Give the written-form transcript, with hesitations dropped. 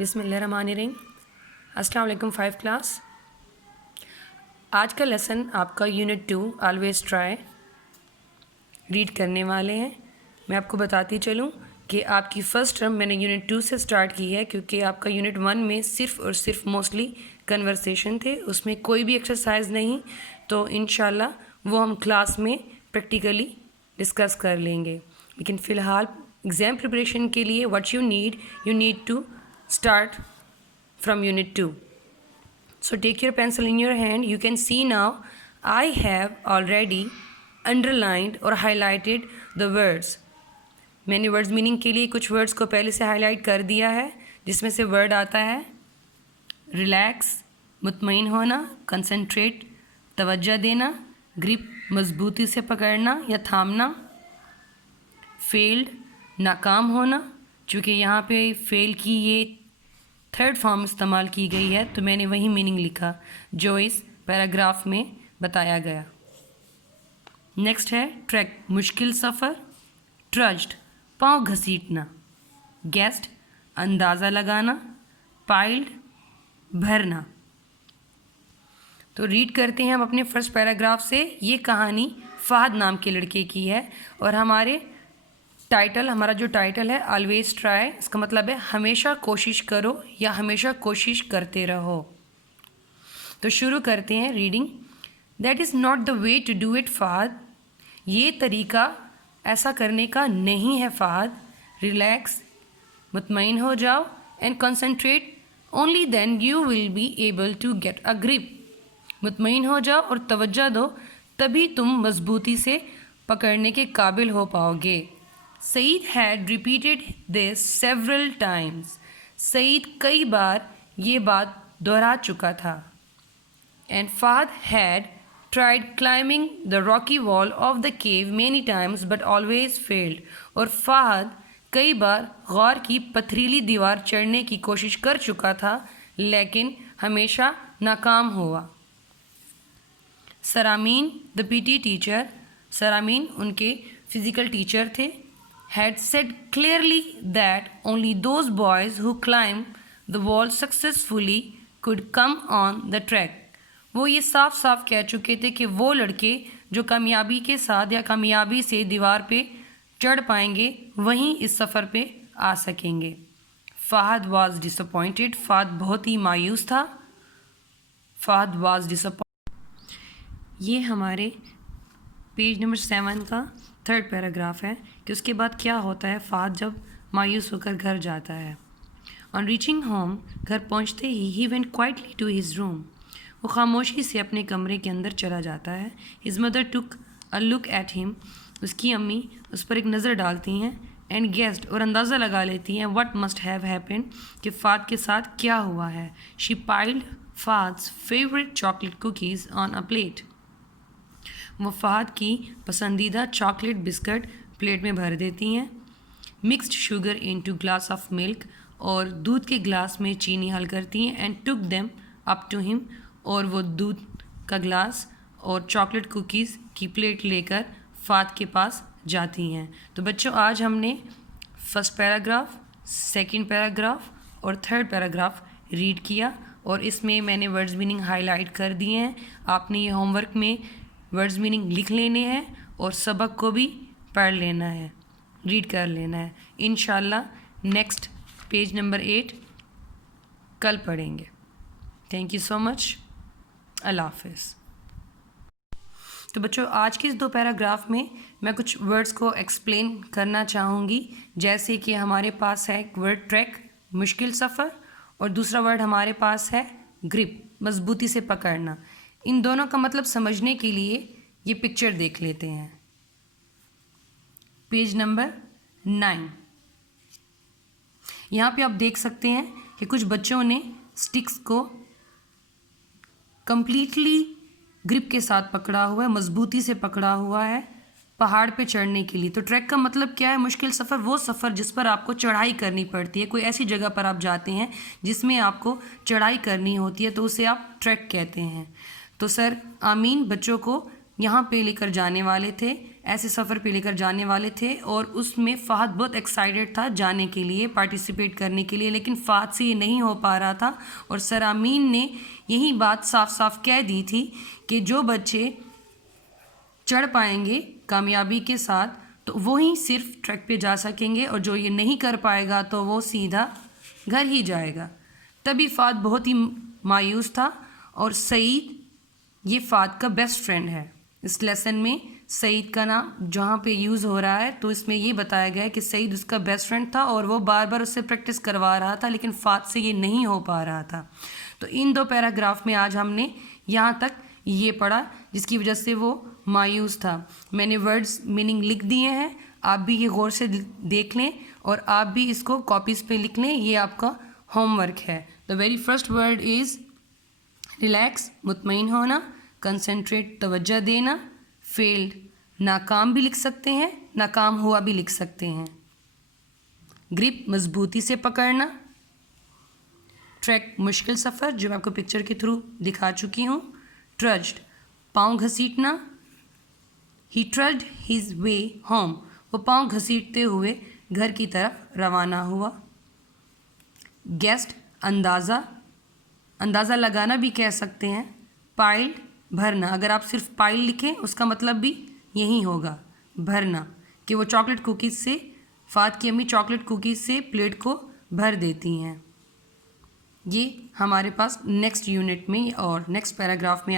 बिस्मिल्लाहिर्रहमानिर्रहीम। अस्सलाम वालेकुम 5 क्लास। आज का लेसन आपका यूनिट 2 ऑलवेज ट्राई रीड करने वाले हैं। मैं आपको बताती चलूँ कि आपकी फ़र्स्ट टर्म मैंने यूनिट 2 से स्टार्ट की है, क्योंकि आपका यूनिट 1 में सिर्फ़ और सिर्फ मोस्टली कन्वर्सेशन थे, उसमें कोई भी एक्सरसाइज नहीं। तो इंशाल्लाह वो हम क्लास में प्रैक्टिकली डिस्कस कर लेंगे। लेकिन फ़िलहाल एग्ज़ाम प्रिपरेशन के लिए what you need to start from unit 2. So take your pencil in your hand. You can see now I have already underlined or highlighted the words. मैंने words meaning के लिए कुछ वर्ड्स को पहले से highlight कर दिया है, जिसमें से वर्ड आता है रिलैक्स, मुतमईन होना, कंसंट्रेट, तवज्जो देना, ग्रिप, मजबूती से पकड़ना या थामना, फेल्ड, नाकाम होना। चूँकि यहाँ पे फेल की ये थर्ड फॉर्म इस्तेमाल की गई है, तो मैंने वही मीनिंग लिखा जो इस पैराग्राफ में बताया गया। नेक्स्ट है ट्रैक, मुश्किल सफ़र, ट्रज्ड, पाँव घसीटना, गेस्ट, अंदाज़ा लगाना, पाइल्ड, भरना। तो रीड करते हैं हम अपने फर्स्ट पैराग्राफ से। ये कहानी फ़हद नाम के लड़के की है और हमारा जो टाइटल है ऑलवेज ट्राई, इसका मतलब है हमेशा कोशिश करो या हमेशा कोशिश करते रहो। तो शुरू करते हैं reading. That is not the way to do it Fahad, ये तरीका ऐसा करने का नहीं है फ़हद। रिलैक्स, मुतमईन हो जाओ, and concentrate, only then you will be able to get a grip. मुतमईन हो जाओ और तवज्जो दो, तभी तुम मजबूती से पकड़ने के काबिल हो पाओगे। Saeed had repeated this several times, Saeed कई बार ये बात दोहरा चुका था। And Fahad had tried climbing the rocky wall of the cave many times but always failed, और फ़हद कई बार गौर की पथरीली दीवार चढ़ने की कोशिश कर चुका था, लेकिन हमेशा नाकाम हुआ। सरामीन, द पीटी टीचर, सरामीन उनके फ़िज़िकल टीचर थे, had said clearly that only those boys who climbed the wall successfully could come on the track. वो ये साफ साफ कह चुके थे कि वो लड़के जो कामयाबी के साथ या कामयाबी से दीवार पे चढ़ पाएंगे वहीं इस सफ़र पे आ सकेंगे। फ़हद was disappointed, फ़हद बहुत ही मायूस था। Fahd was disappointed। ये हमारे पेज नंबर 7 का थर्ड पैराग्राफ है कि उसके बाद क्या होता है। फ़हद जब मायूस होकर घर जाता है। ऑन रीचिंग होम, घर पहुंचते ही went quietly to his room, वो खामोशी से अपने कमरे के अंदर चला जाता है। His mother took a look at him, उसकी अम्मी उस पर एक नज़र डालती हैं। एंड गेस्ड, और अंदाज़ा लगा लेती हैं व्हाट मस्ट हैव हैपेंड, कि फ़हद के साथ क्या हुआ है। She piled Fahad's favourite chocolate cookies on a plate, वो फ़हद की पसंदीदा चॉकलेट बिस्किट प्लेट में भर देती हैं। Mixed sugar into glass of milk, और दूध के ग्लास में चीनी हल करती हैं। And took them up to him, और वो दूध का ग्लास और चॉकलेट कुकीज़ की प्लेट लेकर फ़हद के पास जाती हैं। तो बच्चों, आज हमने फर्स्ट पैराग्राफ, सेकंड पैराग्राफ और थर्ड पैराग्राफ रीड किया, और इसमें मैंने वर्ड्स मीनिंग हाईलाइट कर दिए हैं। आपने ये होमवर्क में वर्ड्स मीनिंग लिख लेने हैं और सबक को भी पढ़ लेना है, रीड कर लेना है। इंशाल्लाह नेक्स्ट पेज नंबर 8 कल पढ़ेंगे। Thank you so much. अल्लाह हाफ़िज़। तो बच्चों, आज के इस 2 पैराग्राफ में मैं कुछ वर्ड्स को एक्सप्लेन करना चाहूँगी। जैसे कि हमारे पास है एक वर्ड ट्रैक, मुश्किल सफ़र, और दूसरा वर्ड हमारे पास है ग्रिप, मजबूती से पकड़ना। इन दोनों का मतलब समझने के लिए ये पिक्चर देख लेते हैं। पेज नंबर 9, यहाँ पे आप देख सकते हैं कि कुछ बच्चों ने स्टिक्स को कंप्लीटली ग्रिप के साथ पकड़ा हुआ है, मजबूती से पकड़ा हुआ है पहाड़ पे चढ़ने के लिए। तो ट्रैक का मतलब क्या है? मुश्किल सफ़र, वो सफ़र जिस पर आपको चढ़ाई करनी पड़ती है। कोई ऐसी जगह पर आप जाते हैं जिसमें आपको चढ़ाई करनी होती है, तो उसे आप ट्रैक कहते हैं। तो सर आमीन बच्चों को यहाँ पे लेकर जाने वाले थे ऐसे सफ़र पे लेकर जाने वाले थे और उसमें फ़हद बहुत एक्साइटेड था जाने के लिए, पार्टिसिपेट करने के लिए, लेकिन फ़हद से ये नहीं हो पा रहा था। और सर आमीन ने यही बात साफ साफ कह दी थी कि जो बच्चे चढ़ पाएंगे कामयाबी के साथ तो वो ही सिर्फ ट्रैक पे जा सकेंगे, और जो ये नहीं कर पाएगा तो वो सीधा घर ही जाएगा। तभी फ़हद बहुत ही मायूस था, और सईद ये फ़हद का बेस्ट फ्रेंड है। इस लेसन में सईद का नाम जहाँ पे यूज़ हो रहा है तो इसमें ये बताया गया है कि सईद उसका बेस्ट फ्रेंड था और वो बार बार उससे प्रैक्टिस करवा रहा था, लेकिन फ़हद से ये नहीं हो पा रहा था। तो इन 2 पैराग्राफ में आज हमने यहाँ तक ये पढ़ा, जिसकी वजह से वो मायूस था। मैंने वर्ड्स मीनिंग लिख दिए हैं, आप भी ये गौर से देख लें और आप भी इसको कॉपीज़ पे लिख लें, ये आपका होमवर्क है। The very first word is relax, मुतमईन होना, कंसंट्रेट, तवज्जो देना, फेल्ड, नाकाम भी लिख सकते हैं, नाकाम हुआ भी लिख सकते हैं। ग्रिप, मजबूती से पकड़ना। ट्रैक, मुश्किल सफ़र, जो मैं आपको पिक्चर के थ्रू दिखा चुकी हूँ। ट्रज्ड, पाँव घसीटना। ही ट्रज्ड हिज वे होम, वो पाँव घसीटते हुए घर की तरफ रवाना हुआ। गेस्ट, अंदाज़ा, अंदाज़ा लगाना भी कह सकते हैं। पाइल्ड, भरना, अगर आप सिर्फ पाइल लिखें उसका मतलब भी यही होगा, भरना, कि वो चॉकलेट कुकीज़ से, फ़हद की अम्मी चॉकलेट कुकीज़ से प्लेट को भर देती हैं। ये हमारे पास नेक्स्ट यूनिट में और नेक्स्ट पैराग्राफ में